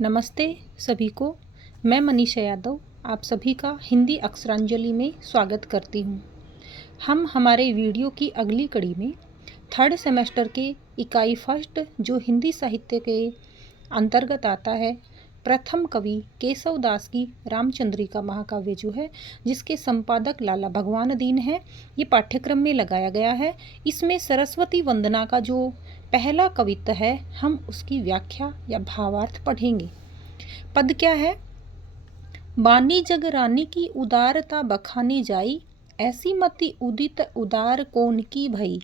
नमस्ते सभी को। मैं मनीषा यादव आप सभी का हिंदी अक्षरांजलि में स्वागत करती हूँ। हम हमारे वीडियो की अगली कड़ी में थर्ड सेमेस्टर के इकाई फर्स्ट जो हिंदी साहित्य के अंतर्गत आता है, प्रथम कवि केशव दास की रामचंद्रिका महाकाव्य जो है, जिसके संपादक लाला भगवान दीन है, ये पाठ्यक्रम में लगाया गया है। इसमें सरस्वती वंदना का जो पहला कवित्त है, हम उसकी व्याख्या या भावार्थ पढ़ेंगे। पद क्या है? बानी जग रानी की उदारता बखानी जाई, ऐसी मति उदित उदार कौन की भई।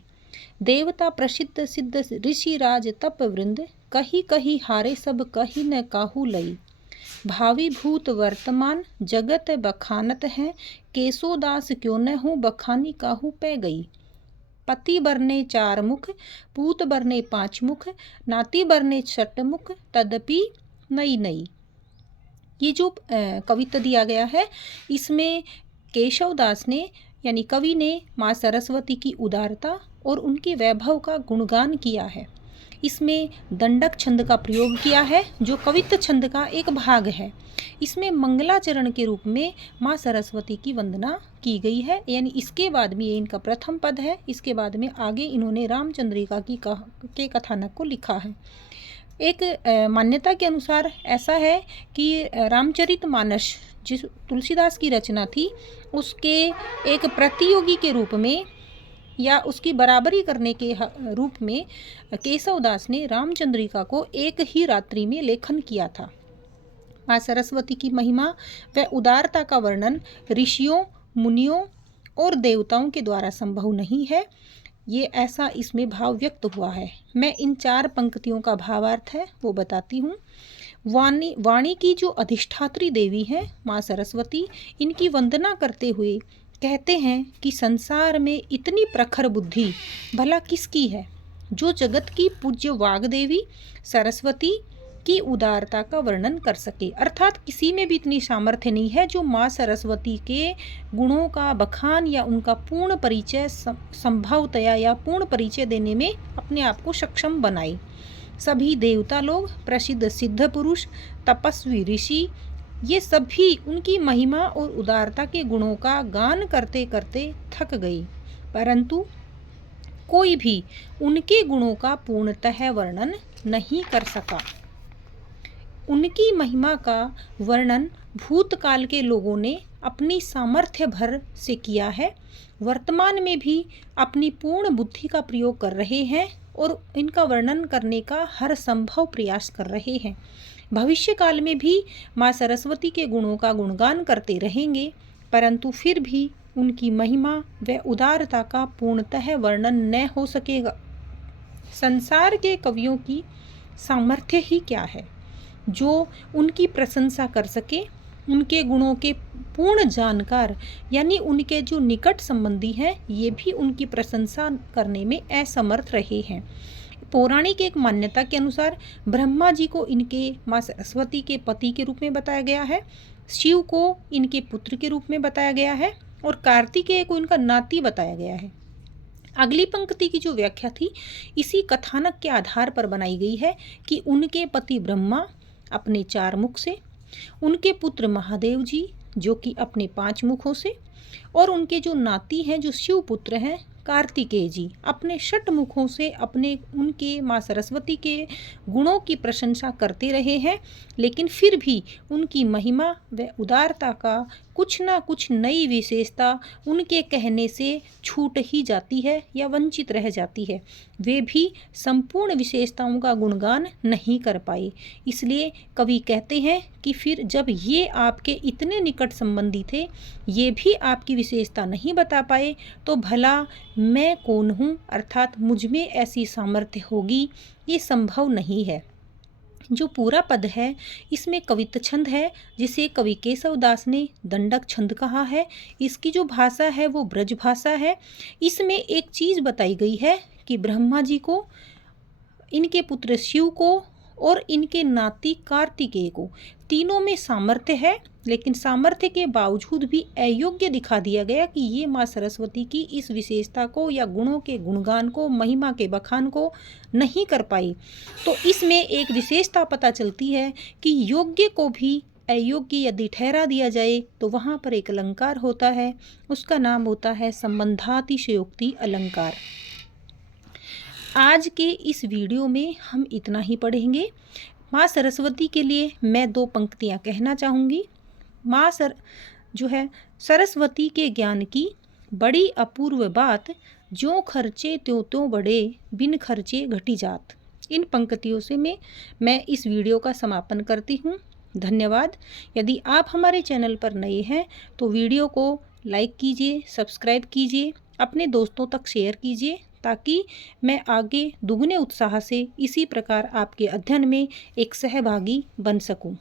देवता प्रसिद्ध सिद्ध ऋषि राज तप वृंद, कही कही हारे सब कही न काहू लई। भावी भूत वर्तमान जगत बखानत है, केशोदास क्यों न हूँ बखानी काहू पे गई। पति बरने चार मुख, पूत बरने पांच मुख, नाती बरने छठ मुख, तदपि नई नई। ये जो कविता दिया गया है, इसमें केशव दास ने यानी कवि ने माँ सरस्वती की उदारता और उनके वैभव का गुणगान किया है। इसमें दंडक छंद का प्रयोग किया है, जो कवित्त छंद का एक भाग है। इसमें मंगलाचरण के रूप में माँ सरस्वती की वंदना की गई है, यानी इसके बाद में ये इनका प्रथम पद है। इसके बाद में आगे इन्होंने रामचंद्रिका के कथानक को लिखा है। एक मान्यता के अनुसार ऐसा है कि रामचरितमानस जिस तुलसीदास की रचना थी, उसके एक प्रतियोगी के रूप में या उसकी बराबरी करने के रूप में केशवदास ने रामचंद्रिका को एक ही रात्रि में लेखन किया था। माँ सरस्वती की महिमा व उदारता का वर्णन ऋषियों, मुनियों और देवताओं के द्वारा संभव नहीं है। ये ऐसा इसमें भाव व्यक्त हुआ है। मैं इन चार पंक्तियों का भावार्थ है वो बताती हूँ। वाणी की जो अधिष्ठात्री देवी है माँ सरस्वती, इनकी वंदना करते हुए कहते हैं कि संसार में इतनी प्रखर बुद्धि भला किसकी है, जो जगत की पूज्य वाग देवी सरस्वती की उदारता का वर्णन कर सके। अर्थात किसी में भी इतनी सामर्थ्य नहीं है जो माँ सरस्वती के गुणों का बखान या उनका पूर्ण परिचय संभवतया या पूर्ण परिचय देने में अपने आप को सक्षम बनाए। सभी देवता लोग, प्रसिद्ध सिद्ध पुरुष, तपस्वी ऋषि, ये सभी उनकी महिमा और उदारता के गुणों का गान करते करते थक गई, परंतु कोई भी उनके गुणों का पूर्णतः वर्णन नहीं कर सका। उनकी महिमा का वर्णन भूतकाल के लोगों ने अपनी सामर्थ्य भर से किया है, वर्तमान में भी अपनी पूर्ण बुद्धि का प्रयोग कर रहे हैं और इनका वर्णन करने का हर संभव प्रयास कर रहे हैं। भविष्य काल में भी माँ सरस्वती के गुणों का गुणगान करते रहेंगे, परंतु फिर भी उनकी महिमा व उदारता का पूर्णतः वर्णन न हो सकेगा। संसार के कवियों की सामर्थ्य ही क्या है जो उनकी प्रशंसा कर सके। उनके गुणों के पूर्ण जानकार यानी उनके जो निकट संबंधी हैं, ये भी उनकी प्रशंसा करने में असमर्थ रहे हैं। पौराणिक एक मान्यता के अनुसार ब्रह्मा जी को इनके माँ सरस्वती के पति के रूप में बताया गया है, शिव को इनके पुत्र के रूप में बताया गया है और कार्तिकेय को इनका नाती बताया गया है। अगली पंक्ति की जो व्याख्या थी, इसी कथानक के आधार पर बनाई गई है कि उनके पति ब्रह्मा अपने चार मुख से, उनके पुत्र महादेव जी जो कि अपने पांच मुखों से, और उनके जो नाती हैं जो शिव पुत्र हैं कार्तिकेय जी अपने षट मुखों से अपने उनके माँ सरस्वती के गुणों की प्रशंसा करते रहे हैं, लेकिन फिर भी उनकी महिमा व उदारता का कुछ ना कुछ नई विशेषता उनके कहने से छूट ही जाती है या वंचित रह जाती है। वे भी संपूर्ण विशेषताओं का गुणगान नहीं कर पाए। इसलिए कवि कहते हैं कि फिर जब ये आपके इतने निकट संबंधी थे, ये भी आपकी विशेषता नहीं बता पाए, तो भला मैं कौन हूँ, अर्थात मुझ में ऐसी सामर्थ्य होगी, ये संभव नहीं है। जो पूरा पद है इसमें कवित्त छंद है, जिसे कवि केशव दास ने दंडक छंद कहा है। इसकी जो भाषा है वो ब्रज भाषा है। इसमें एक चीज़ बताई गई है कि ब्रह्मा जी को, इनके पुत्र शिव को और इनके नाती कार्तिकेय को। तीनों में सामर्थ्य है, लेकिन सामर्थ्य के बावजूद भी अयोग्य दिखा दिया गया कि ये माँ सरस्वती की इस विशेषता को या गुणों के गुणगान को, महिमा के बखान को नहीं कर पाई। तो इसमें एक विशेषता पता चलती है कि योग्य को भी अयोग्य यदि ठहरा दिया जाए तो वहाँ पर एक अलंकार होता है, उसका नाम होता है संबंधातिशयोक्ति अलंकार। आज के इस वीडियो में हम इतना ही पढ़ेंगे। माँ सरस्वती के लिए मैं 2 पंक्तियाँ कहना चाहूँगी। माँ जो है, सरस्वती के ज्ञान की बड़ी अपूर्व बात, ज्यों खर्चे त्यों त्यों बढ़े, बिन खर्चे घटी जात। इन पंक्तियों से मैं इस वीडियो का समापन करती हूँ। धन्यवाद। यदि आप हमारे चैनल पर नए हैं तो वीडियो को लाइक कीजिए, सब्सक्राइब कीजिए, अपने दोस्तों तक शेयर कीजिए, ताकि मैं आगे दुगने उत्साह से इसी प्रकार आपके अध्ययन में एक सहभागी बन सकूं।